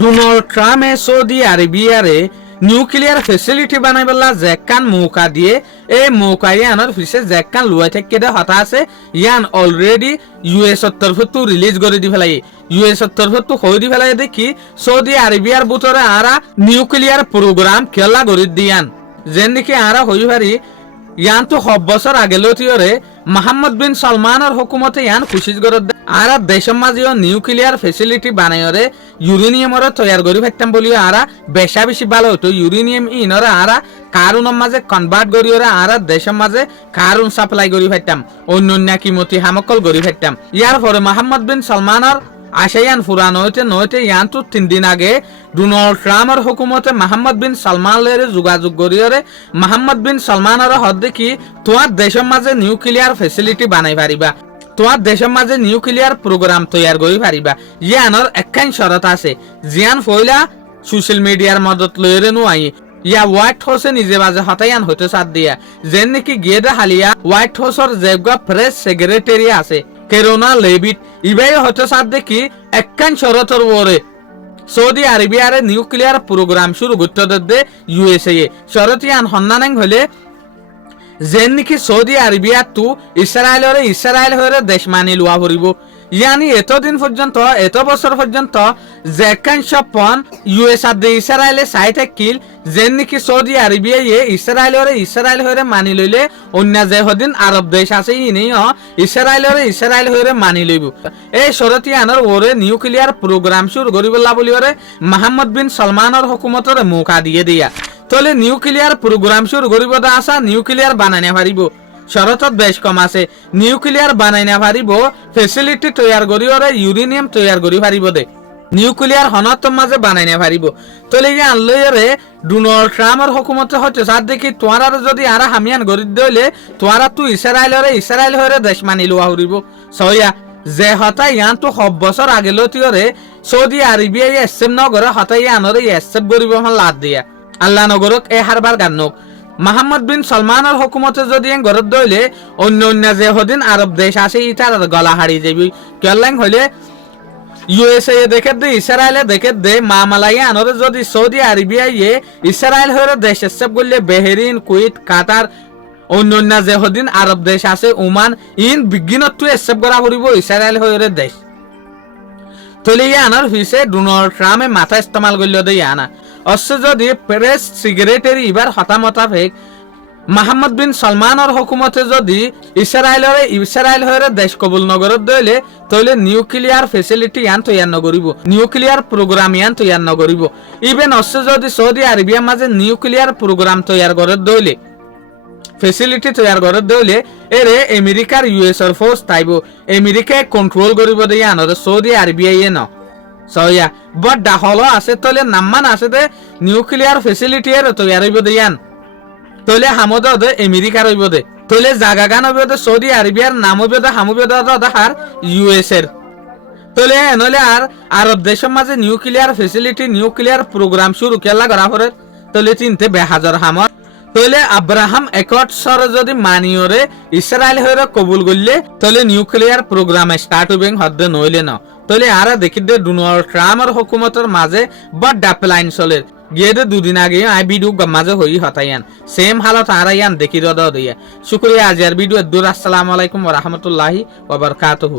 Donald ট্রাম্পে Saudi আরবিয়ারে nuclear facility বানাইবেলা জেকান মৌকা দিয়ে এই মৌকা ইয়ানোর পিছে জেকান লুয়াই থাকে দে হতা আছে ইয়ান অলরেডি ইউএসর তরফতো রিলিজ করে দি ফেলাই ইউএসর তরফতো হই দি ফেলাই দেখি সৌদি আরবিয়ার বুতরে আরা নিউক্লিয়ার প্রোগ্রাম খেলা করে দিয়ান যেন নাকি আরা হই পারি ইয়ান তো সব বছর আগে লতিয়রে মোহাম্মদ বিন সালমানের হুকুমতে ইয়ান খুশি করে আর দেশের মাঝে নিউক্লিয়ার ফেসিলিটি বানাইরে ইউরেনিয়ামরে তৈয়ার করি ফেলতাম বলিও আরা বেশা বেশি ভালো হতো ইউরেনিয়াম ইনরে আরা কারুনের মাঝে কনভার্ট করিওরে আরা দেশের মাঝে কারুন সাপ্লাই করি ফেলতাম অন্য কিমতি হামকল করি ফেলতাম ইয়ার পরে মোহাম্মদ বিন সালমানের আশায়ান ফুরান নইতে ইয়ান তো 3 দিন আগে ডোনাল্ড ট্রাম্পের হুকুমতে মোহাম্মদ বিন সালমানের যোগাযোগ করিওরে মোহাম্মদ বিন সালমানের হদ দেখি তোমার দেশের মাঝে নিউক্লিয়ার ফেসিলিটি বানাই পারিবা তোমার দেশের মাঝে নিউক্লিয়ার প্রোগ্রাম তৈয়ার করি পারিবা ইয়ানোর একখান শরত আছে জিয়ান ফইলা সোশ্যাল মিডিয়ার মদত লইরে নুয়াই ইয়া হোয়াইট হাউসে নিজে বাজে হতায়ান হইতে সাথ দিয়া যেন নাকি গিয়ে হালিয়া হোয়াইট হাউসের যেগা প্রেস সেক্রেটারি আছে কেরোনা লেবিট ইবাই হতে সাথ দেখি একখান শরতর ওরে সৌদি আরবিয়ারে নিউক্লিয়ার প্রোগ্রাম শুরু করতে দে ইউএসএ শরতিয়ান হন্নানাং হলে যেন নাকি সৌদি আরবিয়া তু ইসরায়েল হয়ে দেশ মানি লওয়া পড়িব ইয়ানি এতদিন পর্যন্ত এত বছর পর্যন্ত যেখান সপন ইউএসআর দে ইসরায়েলে চাই থাকিল যেন নাকি সৌদি আরবিয়া ইসরায়েল হয়ে মানি লইলে অন্য যে হদিন আরব দেশ আছে ইনি ইসরায়েল হয়ে মানি লইব এই শরতিয়ানোর ওরে নিউক্লিয়ার প্রোগ্রাম শুরু করিবলা বলি ওরে মোহাম্মদ বিন সালমানের হুকুমতর মৌকা দিয়ে দিয়া তাহলে নিউক্লিয়ার প্রোগ্রাম শুরু করিব দা আসা নিউক্লিয়ার বানাই না পারিব শরতত বেশ কম আছে নিউক্লিয়ার বানাই না পারিব ফেসিলিটি তৈয়ার করি ওরে ইউরেনিয়াম তৈয়ার করি পারিব দে নিউক্লিয়ার হনত মাঝে বানাই না পারিব তাহলে এই আনলইরে ডোনাল্ড ট্রাম্পের হুকুমতে হচ্ছে সাথ দেখি তোমার যদি আরা হামিয়ান গরি দইলে তোমারা তু ইসরায়েল হয়ে দেশ মানি লওয়া হরিব সয়া যে হতা ইয়ান তো সব বছর আগে লতিয়রে সৌদি আরবিয়া এসেপ নগরে হতা ইয়ানরে এসেপ গরিব আমার লাদ দিয়া আল্লাহ নগরক এ হারবার গান্নক মোহাম্মদ বিন সালমানের হুকুমতে যদি গরত দইলে অন্য যে হদিন আরব দেশ আছে ইটার গলা হারিয়ে যাবি কেলাং হইলে ইউএসএ দেখে দে ইসরায়েলে দেখে দে মামালাই আনরে যদি সৌদি আরবিয়া ইসরায়েল হয়ে দেশ এসব করলে বেহরিন কুয়েত কাতার অন্য যে হদিন আরব দেশ আছে ওমান ইন বিজ্ঞানত এসব করা পড়িব ইসরায়েল হয়ে দেশ তলে আনার হইছে ডোনাল্ড ট্রাম্পে মাথা ইস্তেমাল করল দে আনা অবশ্য যদি প্রেস সেক্রেটারি এবার হতামতা ফেক মোহাম্মদ বিন সালমানের হুকুমতে যদি ইসরায়েল হয়ে দেশ কবুল নগরত দইলে তাহলে নিউক্লিয়ার ফেসিলিটি ইয়ান তৈয়ার নগরিব নিউক্লিয়ার প্রোগ্রাম ইয়ান তৈয়ার নগরিব ইভেন অবশ্য যদি সৌদি আরবিয়ার মাঝে নিউক্লিয়ার প্রোগ্রাম তৈয়ার করত দইলে ফেসিলিটি তৈয়ার করত দইলে এরে আমেরিকার ইউএসএর ফোর্স তাইব আমেরিকায় কন্ট্রোল করিব দিয়ে আনরে সৌদি আরবিয়ায় ন সয়া বট ডাহল আছে তাহলে নাম্মান আছে দে নিউক্লিয়ার ফেসিলিটি এর তৈয়ার হইব দিয়ান তাহলে হামদ দে আমেরিকার হইব দে তাহলে জাগা গান হইব দে সৌদি আরবিয়ার নাম হইব দে হামুব দে হার ইউএস এর তাহলে নলে আর আরব দেশের মাঝে নিউক্লিয়ার ফেসিলিটি নিউক্লিয়ার প্রোগ্রাম শুরু কেলা করা পরে তাহলে চিনতে বেহাজার হামর তাহলে আব্রাহাম একট সর যদি মানিওরে ইসরায়েল হয়ে কবুল করলে তাহলে নিউক্লিয়ার প্রোগ্রাম স্টার্ট হইবে হদ্দে নইলে না তাহলে আরা দেখি দে ডোনাল্ড ট্রাম্পের হুকুমতের মাঝে বড় প্ল্যান চলে গিয়ে দে দুদিন আগে আই ভিডিও মাঝে হই হতাইয়ান সেম হালত আরাইয়ান দেখি দিয়া শুক্রিয়া আজ আর ভিডিও দূর আসসালামু আলাইকুম ওয়া রাহমাতুল্লাহি ওয়া বারাকাতুহু।